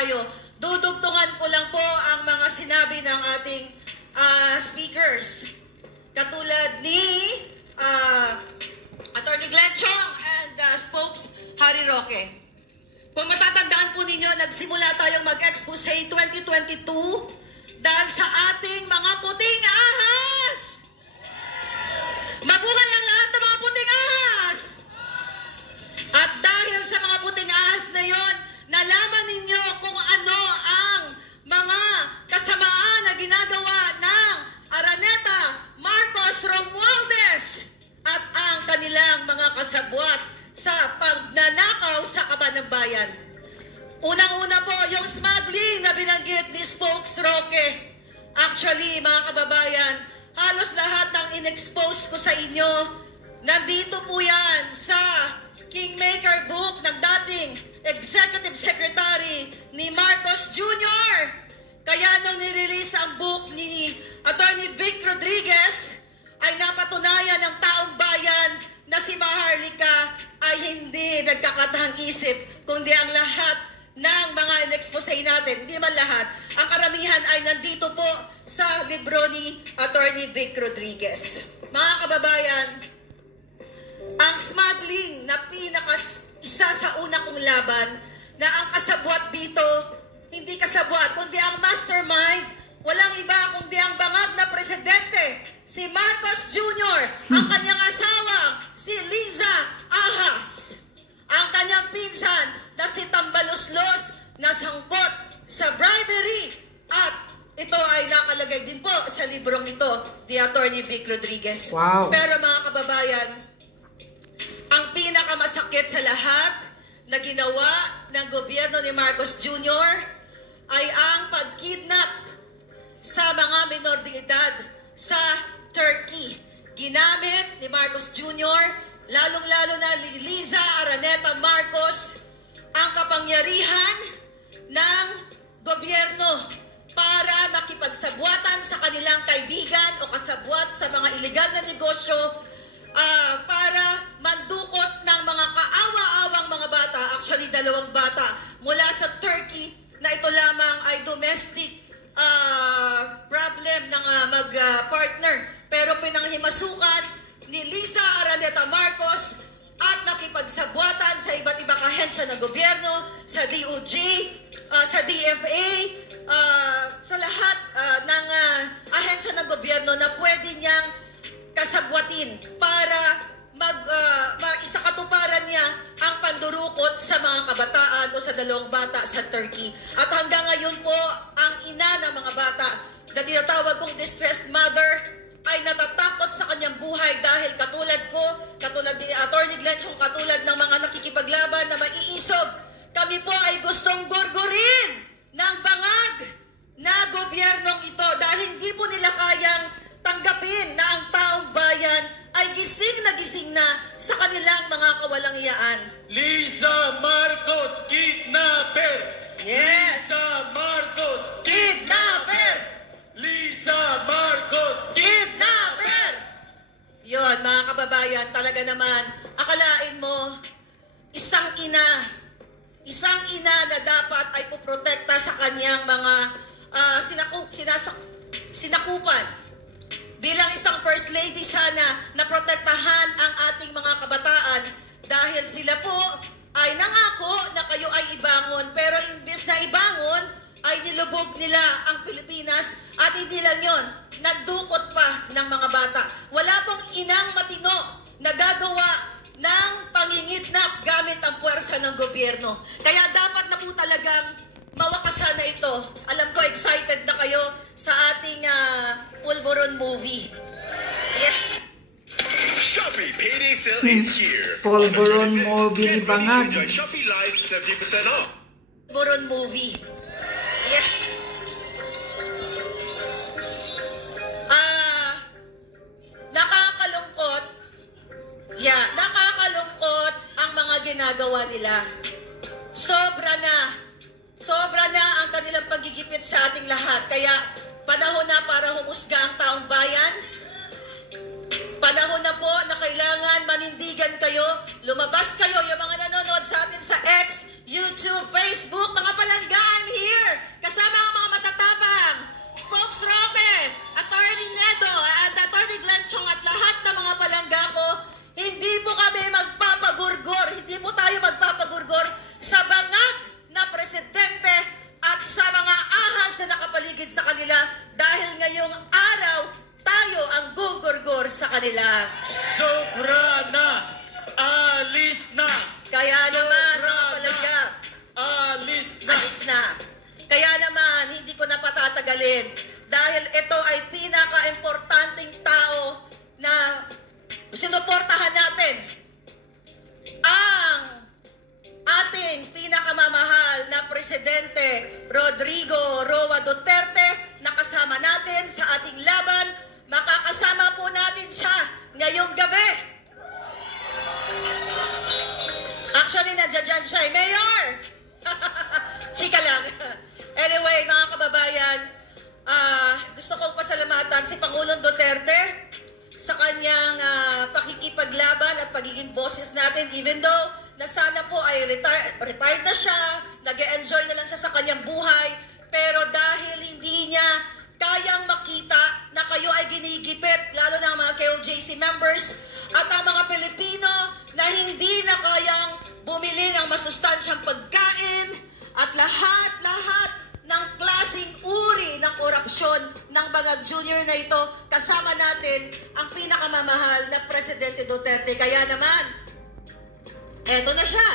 tayo. Dudugtungan ko lang po ang mga sinabi ng ating speakers. Katulad ni Attorney Glenn Chong and spokes Harry Roque. Kung matatandaan po ninyo, nagsimula tayong mag-expose 2022 dahil sa ating mga puting ahas. Mabuhay ang lahat ng mga puting ahas. At dahil sa mga puting ahas na yon, nalaman ninyo kung ano ang mga kasamaan na ginagawa ng Araneta, Marcos, Romualdez at ang kanilang mga kasabwat sa pagnanakaw sa kaban ng bayan. Unang-una po, yung smuggling na binanggit ni Spokes Roque. Actually, mga kababayan, halos lahat ng in-expose ko sa inyo, nandito po yan sa Kingmaker book ng dating Executive Secretary ni Marcos Jr. Kaya nung nirelease ang book ni Attorney Vic Rodriguez, ay napatunayan ng taong bayan na si Maharlika ay hindi nagkakatahang isip, kundi ang lahat ng mga in-expose natin, hindi man lahat, ang karamihan ay nandito po sa libro ni Attorney Vic Rodriguez. Mga kababayan, ang smuggling na isa sa una kong laban, na ang kasabwat dito, hindi kasabwat, kundi ang mastermind, walang iba kundi ang bangag na presidente, si Marcos Jr., ang kanyang asawang si Liza Ahas, ang kanyang pinsan na si Tambaloslos na sangkot sa bribery, at ito ay nakalagay din po sa librong ito ni Attorney Vic Rodriguez. Wow. Pero mga kababayan, ang pinakamasakit sa lahat na ginawa ng gobyerno ni Marcos Jr. ay ang pagkidnap sa mga minor de edad sa Turkey. Ginamit ni Marcos Jr., lalong-lalo na Liza Araneta Marcos, ang kapangyarihan ng gobyerno para makipagsabwatan sa kanilang kaibigan o kasabwat sa mga iligal na negosyo, para mandukot ng mga kaawa-awang mga bata, actually 2 bata, mula sa Turkey, na ito lamang ay domestic problem ng mag-partner. Pero pinanghimasukan ni Liza Araneta Marcos at nakipagsabwatan sa iba't ibang ahensya ng gobyerno, sa DOJ, sa DFA, sa lahat ng ahensya ng gobyerno na pwede niyang kasabwatin para isakatuparan niya ang pandurukot sa mga kabataan o sa 2 bata sa Turkey. At hanggang ngayon po, ang ina ng mga bata na tinatawag kong distressed mother ay natatakot sa kanyang buhay dahil katulad ko, katulad ni Attorney Glenn, katulad ng mga nakikipaglaban na maiisog, kami po ay gustong gurgurin ng bangag na gobyernong ito dahil hindi po nila kayang tanggapin na ang taong bayan ay gising na sa kanilang mga kawalang-iyaan. Liza Marcos, kidnapper! Yes! Liza Marcos, Kidnapper! Liza Marcos, Kidnapper! Yun, mga kababayan, talaga naman, akalain mo, isang ina na dapat ay puprotekta sa kanyang mga sinakupan. Bilang isang First Lady sana na protektahan ang ating mga kabataan dahil sila po ay nangako na kayo ay ibangon, pero imbes na ibangon ay nilubog nila ang Pilipinas, at hindi lang yon, nagdukot pa ng mga bata. Wala pong inang matino na gagawa ng pangingitnap gamit ang puwersa ng gobyerno. Kaya dapat na po talagang mawakasan na ito. Alam ko, excited na kayo sa ating Pulburon movie. Yeah. Shopee Payday Sale is here. Pulburon movie ni Get ready to Bangag. enjoy Shopee Live 70% off. Pulburon movie. Yeah. Nakakalungkot. Yeah, nakakalungkot ang mga ginagawa nila. Sobra na ang kanilang paggigipit sa ating lahat. Kaya panahon na para humusga ang taong bayan. Panahon na po na kailangan manindigan kayo. Lumabas kayo, yung mga nanonood sa atin sa X, YouTube, Facebook, mga palanggan, tanggalin. Dahil ito ay pinaka-importanting tao na sinuportahan natin. Ang ating pinakamamahal na Presidente Rodrigo Roa Duterte, nakasama natin sa ating laban. Makakasama po natin siya ngayong gabi. Actually, nandiyan siya. Mayor! Chika lang. Anyway, mga kababayan, gusto kong pasalamatan si Pangulong Duterte sa kanyang pakikipaglaban at pagiging boses natin, even though na sana po ay retired na siya, nag-enjoy na lang siya sa kanyang buhay, pero dahil hindi niya kayang makita na kayo ay ginigipit, lalo na ang mga KOJC members at ang mga Pilipino na hindi na kayang bumili ng masustansyang pagkain at lahat ng klaseng uri ng korupsyon ng Bangag Junior na ito, kasama natin ang pinakamamahal na Presidente Duterte. Kaya naman, eto na siya.